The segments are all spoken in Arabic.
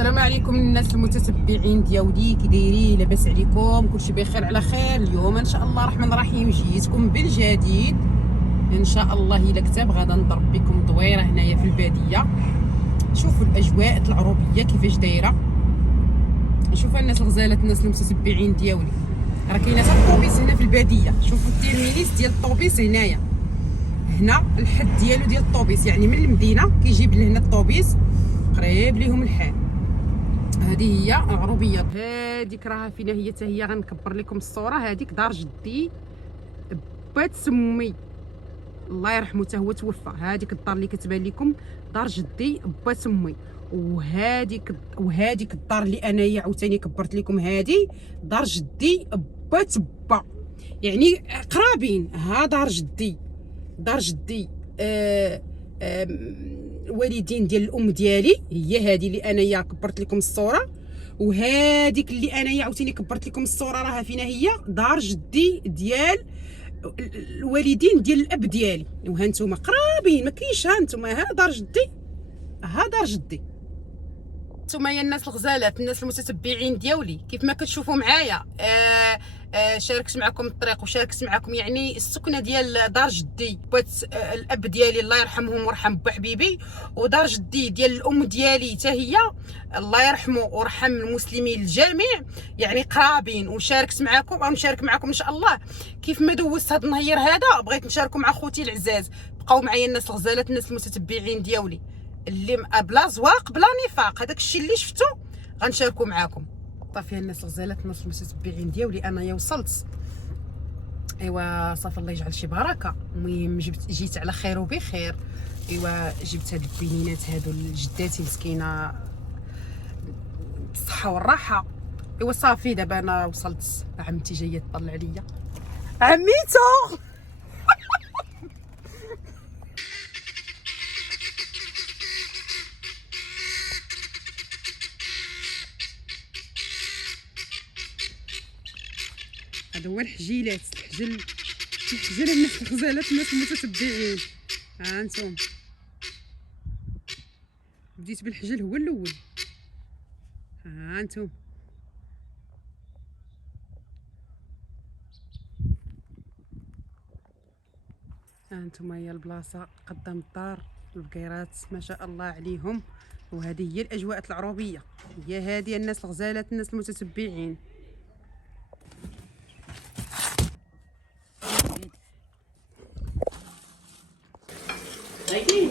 السلام عليكم الناس المتتبعين ديالي، كي دايرين؟ لاباس عليكم؟ كلشي بخير على خير. اليوم ان شاء الله الرحمن الرحيم جيتكم بالجديد ان شاء الله. الا كتاب غادا نضرب بكم دويره هنايا في الباديه. شوفوا الاجواء العروبيه كيفاش دايره. شوفوا الناس الغزالات، الناس المتتبعين ديالي، راه كاينه حتى الطوبيس هنا في الباديه. شوفوا التيرمينيس ديال الطوبيس هنايا، هنا الحد ديالو ديال الطوبيس، يعني من المدينه كيجيب لهنا الطوبيس قريب ليهم الحال. هذه هي العروبيه. هذيك راها فينا هي حتى هي. غنكبر لكم الصوره. هذيك دار جدي بات سمي الله يرحمه، حتى هو توفى. هذيك الدار اللي كتبان لكم دار جدي با سمي، وهذيك الدار اللي انايا عاوتاني كبرت لكم هذه دار جدي با تبا، يعني قرابين. ها دار جدي، دار جدي الوالدين ديال الام ديالي هي هذه اللي انايا كبرت لكم الصوره، وهذيك اللي انايا عاوتاني كبرت لكم الصوره راها فينا هي دار جدي ديال الوالدين ديال الاب ديالي. وها نتوما قرابين، ما كاينش. ها نتوما، ها دار جدي، ها دار جدي. نتوما يا الناس الغزالات، الناس المتتبعين ديالي، كيف ما كتشوفوا معايا شاركت معكم الطريق وشاركت معكم يعني السكنه ديال دار جدي بات الاب ديالي الله يرحمهم ويرحم با حبيبي، ودار جدي ديال الام ديالي حتى هي الله يرحمه ورحم المسلمين الجميع، يعني قرابين. وشاركت معكم غنشارك معكم ان شاء الله. كيف ما دوزت هذا النهار هذا بغيت نشاركو مع خوتي العزاز. بقاو معايا الناس الغزالات، الناس المتتبعين ديالي، اللي بلا زواق بلا نفاق، هذاك الشيء اللي شفتو غنشاركو معاكم. صافي الناس الغزالات، الناس المتتبعين ديالي، انايا وصلت. ايوا صافي، الله يجعل شي بركه. المهم جيت على خير وبخير. ايوا جبت هاد البنينات هادو لجداتي مسكينه بالصحه والراحه. ايوا صافي دابا انا وصلت. عمتي جايه تطلع عليا، عميتو. هذا هو الحجيلات، الحجل الناس الغزالات، الناس المتتبعين. ها انتم بديت بالحجل هو الاول. ها انتم هي البلاصه قدام الدار، البقيرات ما شاء الله عليهم. وهذه هي الاجواء العروبيه، هي هذه الناس الغزالات، الناس المتتبعين.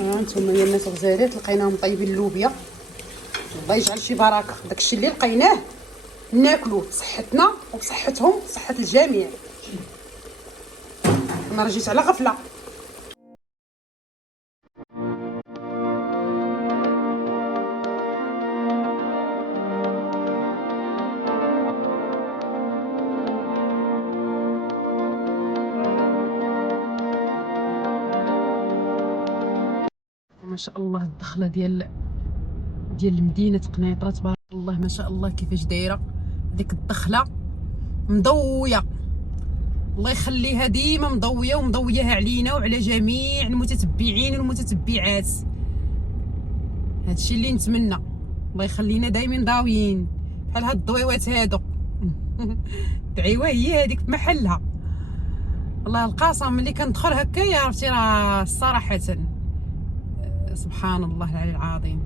ها انتم يا الناس الغزالات، لقيناهم طيبين اللوبيا. الله يجعل شي بركه. داكشي اللي لقيناه ناكلو بصحتنا وبصحتهم، بصحه الجميع. انا رجيت على غفله. ما شاء الله الدخله ديال مدينه قنيطره، تبارك الله ما شاء الله كيفاش دايره. ديك الدخله مضويه، الله يخليها ديما مضويه، ومضوياها علينا وعلى جميع المتتبعين والمتتبعات. هادشي اللي نتمنى، الله يخلينا دايما ضاويين بحال هاد الضويوات هادو. الدعيوه هي هذيك بمحلها. والله القسم ملي كندخل هكايا عرفتي راه صراحه سبحان الله العلي العظيم.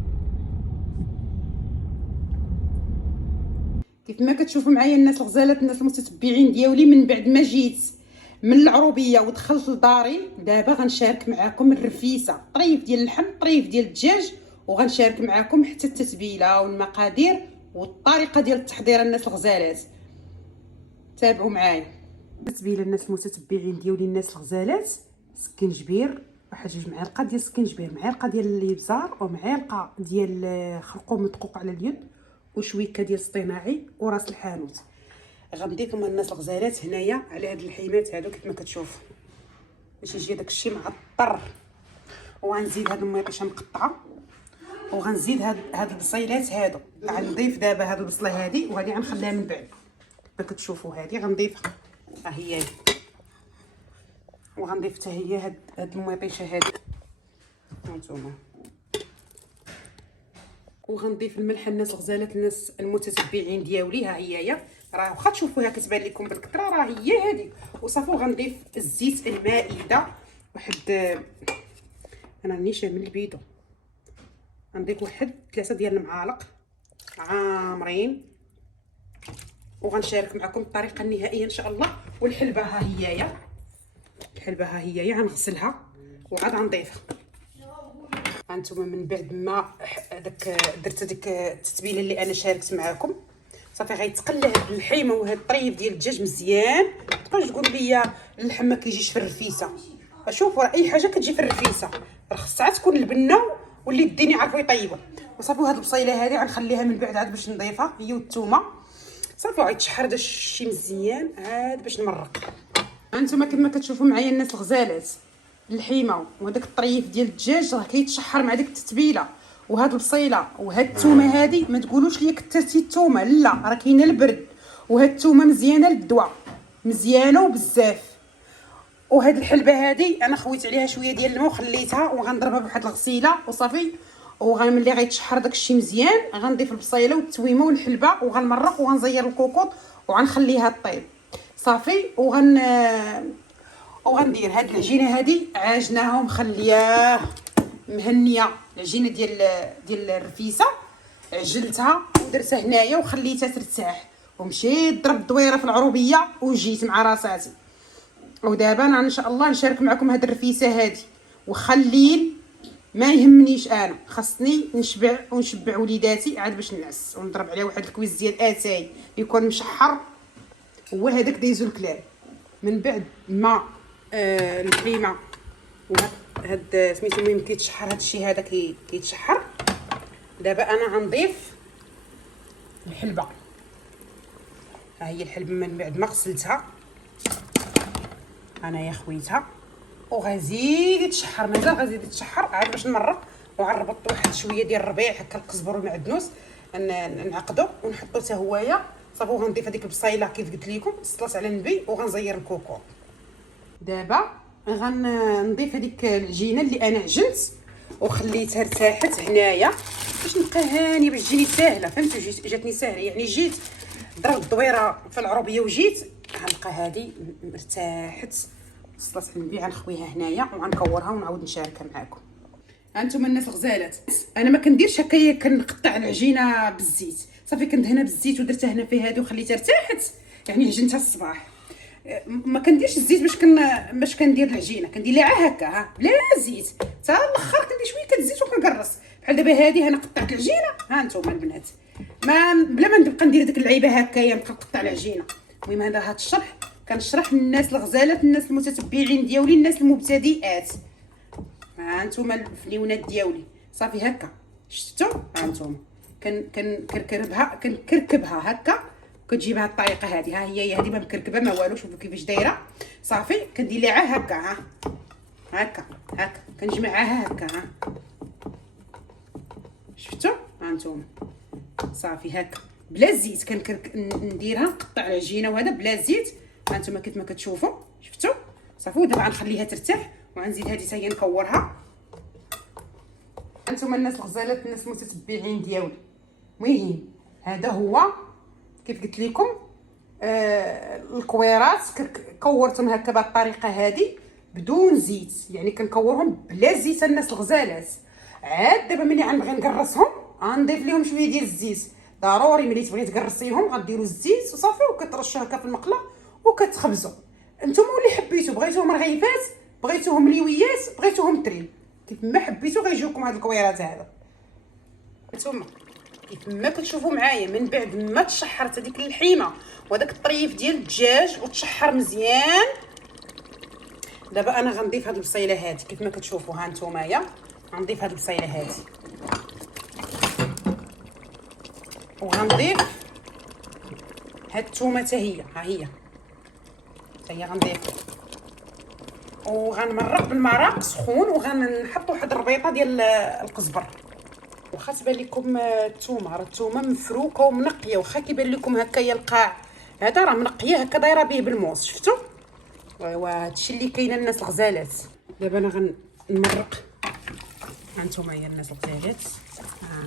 كيف ما كتشوفوا معايا الناس الغزالات، الناس المتتبعين ديالي، من بعد ما جيت من العروبيه ودخلت لداري، دابا غنشارك معكم الرفيسه، طريف ديال اللحم، طريف ديال الدجاج، وغنشارك معكم حتى التتبيله والمقادير والطريقه ديال التحضير. الناس الغزالات تابعوا معايا. التتبيله الناس المتتبعين ديالي، الناس الغزالات، سكنجبير، واحد 2 معالق ديال السكنجبير، معلقه ديال الابزار، ومعلقه ديال خرقوم مدقوق على اليد، وشويكه ديال اصطناعي، وراس الحانوت. غنضيف لكم الناس الغزالات هنايا على هاد الحيمات هادو كيف ما كتشوفوا باش يجي داكشي معطر. وغنزيد هاد الميطيشه مقطعه، وغنزيد هاد البصيلات هادو. غنضيف دابا هاد البصله هادي، وهادي غنخليها من بعد كيف ما كتشوفوا. هادي غنضيفها، ها هي، وغنضيف حتى هي هاد الميطيشه هادي. هانتوما وغنضيف الملح الناس الغزالات الناس المتتبعين ديالي. ها هي راه واخا تشوفوها كتبان لكم بالكثره راه هي هذه. وصافي غنضيف الزيت المائده واحد انا راني من البيضه، غنضيف واحد 3 ديال المعالق عامرين. وغنشارك معكم الطريقه النهائيه ان شاء الله. والحلبه ها هي، الحلبه ها هي غنغسلها وعاد غنضيفها. هانتوما من بعد ما درت هذيك التتبيله اللي انا شاركت معكم، صافي غيتقلى هاد اللحيمه وهاد الطريف ديال الدجاج مزيان. متبقاوش تقولوا لي اللحم ما كيجيش في الرفيسه. شوفوا راه اي حاجه كتجي في الرفيسه راه خصها تكون البنه واللي الدين يعرفوا يطيبوا. وصافي هاد البصيله هذه غنخليها من بعد عاد باش نضيفها هي والثومه. صافي غيتشحر داك الشيء مزيان عاد باش نمرق. هانتوما كما كتشوفوا معايا الناس الغزالات، اللحيمه وهداك الطريف ديال الدجاج راه كيتشحر مع ديك التتبيله. وهاد البصيله وهاد الثومه هذه ما تقولوش لي كثرتي الثومه، لا راه كاينه البرد. وهاد الثومه مزيانه للدواء، مزيانه وبزاف. وهاد الحلبه هذه انا خويت عليها شويه ديال الماء وخليتها وغنضربها بواحد الغسيله وصافي. ملي غيتشحر داك الشيء مزيان غنضيف البصيله والتويمه والحلبه وغنمرق وغنزير الكوكوط وغنخليها طيب صافي. وغندير هاد العجينه هذه عاجناها ومخلياه مهنيه. العجينه ديال الرفيسه عجلتها ودرتها هنايا وخليتها ترتاح ومشيت ضربت دويره في العروبيه وجيت مع راساتي. ودابا انا ان شاء الله نشارك معكم هاد الرفيسه هذه. وخليل ما يهمنيش، انا خاصني نشبع ونشبع وليداتي عاد باش نعس ونضرب عليه واحد الكويز ديال اتاي يكون مشحر. هو هذاك دايزو الكلام. من بعد ما الكريمه وهاد سميتو المهم كيتشحر هاد الشيء هذا كيتشحر. دابا انا غنضيف الحلبه. ها هي الحلبه من بعد ما غسلتها انايا خويتها وغازيد يتشحر مازال غازيد يتشحر عاد باش نمرق. وغنربط واحد شويه ديال الربيع هكا القزبر والمعدنوس نعقدو ونحطو حتى هوايه صافي. وغنضيف هذيك البصيله كيف قلت لكم الصلاه على النبي وغنزير الكوكو. دابا غنضيف هذيك العجينه اللي انا عجنت وخليتها ارتاحت هنايا باش نبقى هاني باش تجيني ساهله. فهمتوا جاتني ساهله يعني جيت ضربت الدويره في العروبيه وجيت غنلقى هذه ارتاحت الصلاه على النبي. غنخويها هنايا وغنكورها ونعاود نشاركها معكم. هانتوما الناس الغزالات انا ما كنديرش هكايا كنقطع العجينه بالزيت صافي كندهنها بالزيت ودرتها هنا في هذه وخليتها ارتاحت يعني عجنتها الصباح. ما كنديرش الزيت باش كندير العجينه كندير لها هكا بلا زيت حتى الاخر كندير شويه الزيت وكنقرص بحال دابا هذه انا قطعت العجينه. ها انتم البنات بلا ما نبقى ندير ديك اللعيبه هكايا نبقى نقطع العجينه. المهم هذا الشرح كنشرح للناس الغزالات الناس المتتبعين ديالي الناس المبتدئات. ها انتم الفليونات ديالي صافي هكا شفتوا. ها انتم كنكركبها هكا كتجيبها الطريقه هذه. ها هي هذه ما مكركبه ما والو. شوفوا كيفاش دايره صافي كندير ليها هكا. ها هكا كنجمعها هكا. ها شفتوا. ها انتم صافي هكا بلا زيت نديرها نقطع العجينه وهذا بلا زيت. ها انتم كيف ما كتشوفوا شفتوا صافي. ودابا غنخليها ترتاح وغنزيد هذه حتى هي نكورها. انتم الناس الغزالات الناس المتتبعين ديالي المهم هذا هو كيف قلت لكم الكويرات كورتهم هكا بهذه الطريقه هذه بدون زيت يعني كنكورهم بلا زيت الناس الغزالات. عاد دابا ملي غنبغي نقرصهم غنضيف لهم شويه ديال الزيت ضروري. ملي تبغي تقرصيهم غديروا الزيت وصافي وكترشوا هكا في المقله وكتخبزوا. نتوما واللي حبيتوا بغيتوهم رغيفات بغيتوهم ليويات بغيتوهم تريل كيف ما حبيتوا غيجيوكم هاد الكويرات هذا. نتوما كيف ما كتشوفوا معايا من بعد ما تشحرت هذيك اللحيمه وداك الطريف ديال الدجاج وتشحر مزيان. دابا انا غنضيف هاد البصيله هذه كيف ما كتشوفوا. ها نتومايا غنضيف هاد البصيله هذه وغنضيف هاد الثومه حتى هي. ها هي حتى هي غنضيف وغنمرق بالمرق سخون وغنحط واحد الربيطه ديال القزبر. واخا تبان لكم الثومه راه الثومه مفروكه ومنقيه واخا كيبان لكم هكايا القاع هذا راه منقيه هكا دايره به بالموس شفتوا. ايوا هادشي اللي كاين الناس الغزالات. دابا انا غنمرق هانتوما هي الناس الغزالات،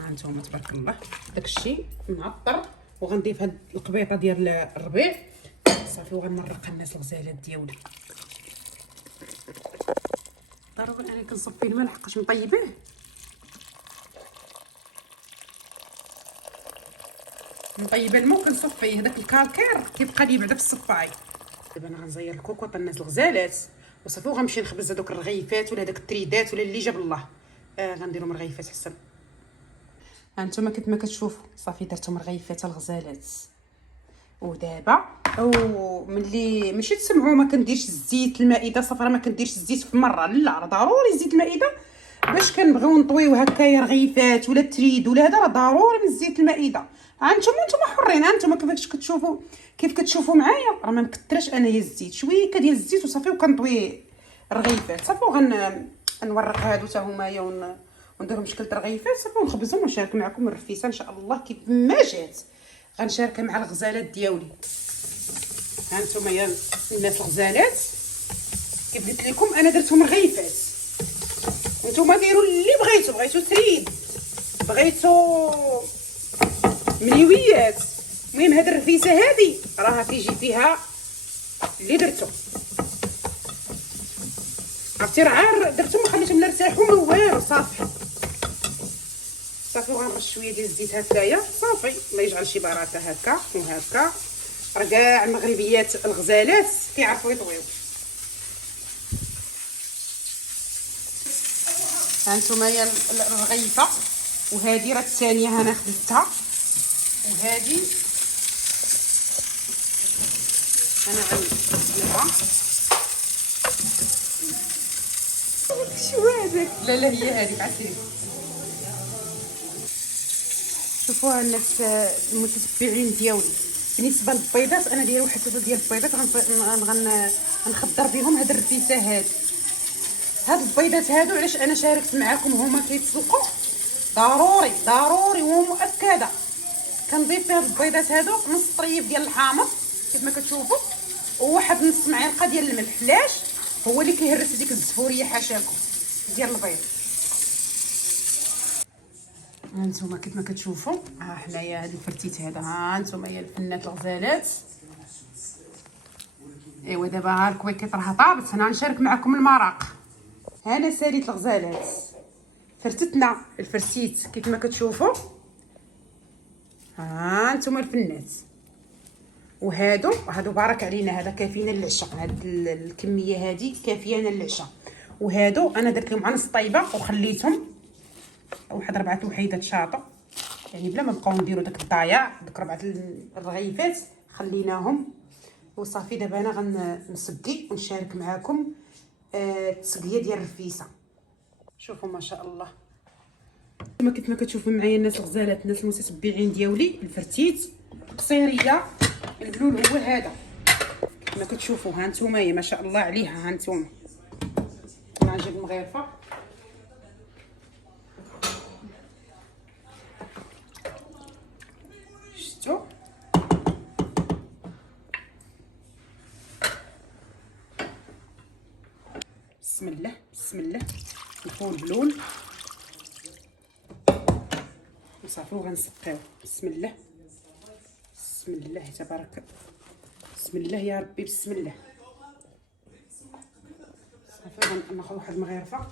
هانتوما تبارك الله داكشي معطر. وغنضيف هاد القبيطه ديال الربيع صافي، وغنمرقها الناس الغزالات ديالي. ضروري انا كنصب فيه الماء لحقاش نطيبيه. نطيب الماء وكنصب فيه هذاك الكالكير كيبقى لي بعدا في الصفاي. دابا انا غنزير الكوكوط الناس الغزالات وصافي، وغنمشي نخبز هذوك الرغيفات ولا داك التريدات ولا اللي جاب الله. غنديرهم رغيفات حسن. هانتوما كيف ما كتشوفوا صافي درتهم رغيفات الغزالات. ودابا ملي ماشي تسمعوا ما كنديرش الزيت المائده صافي، راه ما كنديرش الزيت في مره، لا راه ضروري زيت المائده باش كنبغيو نطويو هكايا رغيفات ولا تريد ولا هذا، راه ضروري من الزيت المائده. هانتوما حرين، هانتوما كيفاش كتشوفوا كيف كتشوفوا معايا، راه ما مكثرش انايا الزيت، شويه ديال الزيت وصافي، وكنطوي الرغيفات صافي. نورق هادو حتى هما ونديرهم شكل رغيفات صافي، ونخبزهم ونشارك معكم الرفيسه ان شاء الله كيف ما جات. غنشاركها مع الغزالات ديالي. هانتوما يا الناس الغزالات كيف قلت لكم انا درتهم رغيفات، وانتوما ديروا اللي بغيتو تريد، بغيتو مليويات. المهم هاد الرفيسه هادي راها كيجي فيها اللي درتو، عرفتي راه درتهم وخليتهم نرتاحوا ما والو صافي. وغنرش شويه ديال الزيت هكايا صافي، الله يجعل شي بركه هكا وهكا. راه كاع المغربيات الغزالات كيعرفوا يطويو. هانتوما هي الرغيفه، وهذه راه الثانيه انا خدتها، وهذه انا غنقلبها. شو هذاك؟ لا هي هذيك عسيري. شوفوا الناس المتتبعين ديالي، بالنسبه للبيضات انا دايره واحد 3 ديال البيضات غنخضر بهم هاد الرفيسه هادي. هاد البيضات هادو علاش انا شاركت معكم هما كيتسلقوا ضروري ومؤكده كنضيف فيها البيضات هادو نص طريف ديال الحامض كيف ما كتشوفوا، وواحد نص معلقه ديال الملح. علاش؟ هو اللي كيهرس ديك الزفوريه حاشاكم ديال البيض. هانتوما كيف ما كتشوفوا حنايا هاد الفرتيت هذا، هانتوما هي الفنات الغزالات. ايوا دابا ها الكويكيط راه طابت، انا نشارك معكم المراق. هنا ساليت الغزالات، فرتتنا الفرتيت كيف ما كتشوفوا. هانتوما الفنات، وهادو بارك علينا، هذا كافينا للعشاء، هاد الكميه هادي كافيانا للعشاء. وهادو انا درت لهم نص طيبه وخليتهم واحد 4 وحيدات شاطو، يعني بلا ما نبقاو نديرو داك الضايع. داك 4 الرغيفات خليناهم وصافي. دابا انا غنسقي ونشارك معكم التسقيه ديال الرفيسه. شوفوا ما شاء الله كيف ما كتشوفوا معايا الناس الغزالات، الناس المتتبعين ديالي. الفرتيت القصيريه البلول هو هذا كيف ما كتشوفوا. هانتوما ما شاء الله عليها. هانتوما انا نجيب المغرفه شفتوا. بسم الله نخوي البلول وصافي وغنسقيو. بسم الله تبارك، بسم الله يا ربي، بسم الله. صافي غناخذ واحد المغرفه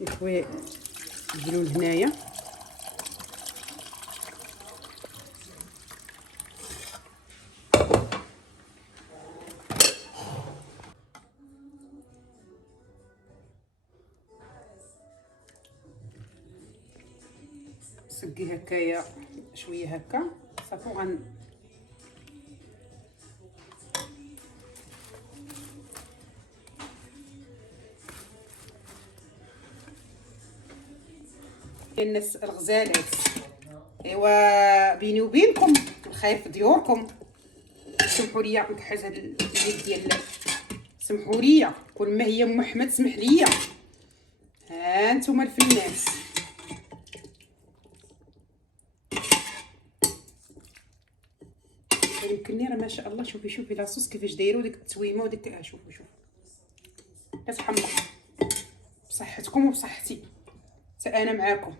نخوي البلول هنايا. سقي هكايا شويه هكا صافي. الناس الغزالات، ايوا بيني وبينكم الخير في ديوركم. سمحوا لي نكحز هاد اليد ديال، سمحوا لي كل ما هي ام احمد سمح لي. ها انتم الفنات، يمكنني راه ما شاء الله. شوفي لاصوص كيفاش دايروا ديك التويمه وديك شوفوا كتحمر بصحتكم. بصحتكم وبصحتي حتى انا معاكم.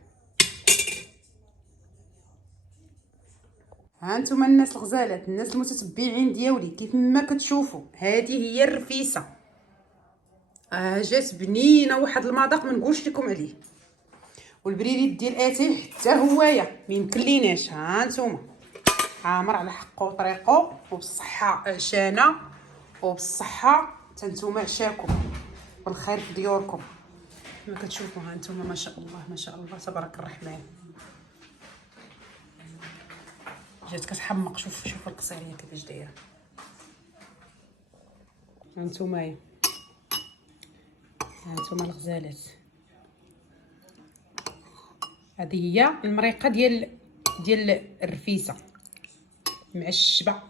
ها انتم الناس الغزالات، الناس المتتبعين ديالي، كيف ما كتشوفوا هذه هي الرفيسه. جات بنينه، واحد المذاق ما نقولش لكم عليه. والبريريت ديال اتاي حتى هوايا ما يمكنليناش. ها انتم عامر على حقه وطريقه وبالصحه عشانه وبالصحه حتى نتوما عشاكم والخير في ديوركم كما كتشوفوا. ها انتم ما شاء الله ما شاء الله تبارك الرحمن. جات كتحمق. شوفوا القصيريه كيفاش دايره. ها انتم الغزالات، هذه هي المريقه ديال الرفيسه معشبه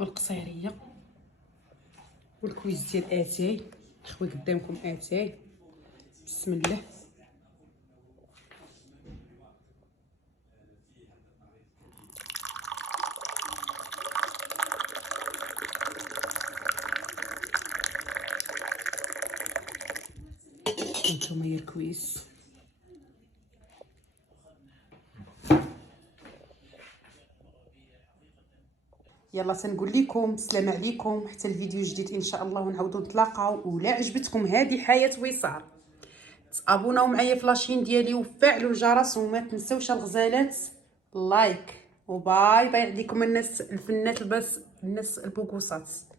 والقصيريه والكويز ديال اتاي. خوي قدامكم اتاي، بسم الله. هانتوما هي الكويس. يلا تنقول لكم السلام عليكم حتى الفيديو جديد ان شاء الله، ونعاودوا نتلاقاو. ولا عجبتكم هذه حياه وصال، تابوناو معايا في لاشين ديالي وفعلوا الجرس، وما تنسوش الغزالات لايك. وباي باي عليكم الناس الفنات الناس البوكوسات.